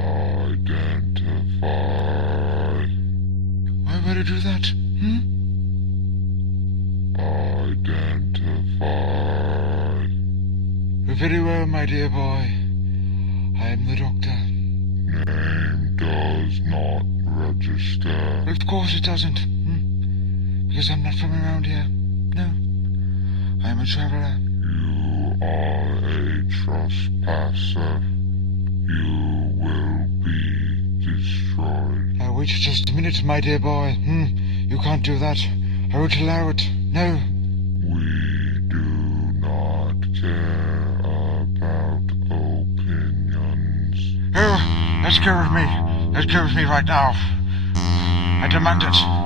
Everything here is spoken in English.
Identify. Why would I do that? Identify. Very well, my dear boy. I am the doctor. Name does not register. Of course it doesn't. Because I'm not from around here. No. I am a traveller. You are a trespasser. You will be destroyed. Now wait just a minute, my dear boy. You can't do that. I won't allow it. No. We do not care about opinions. Oh, let go of me. Let go of me right now. I demand it.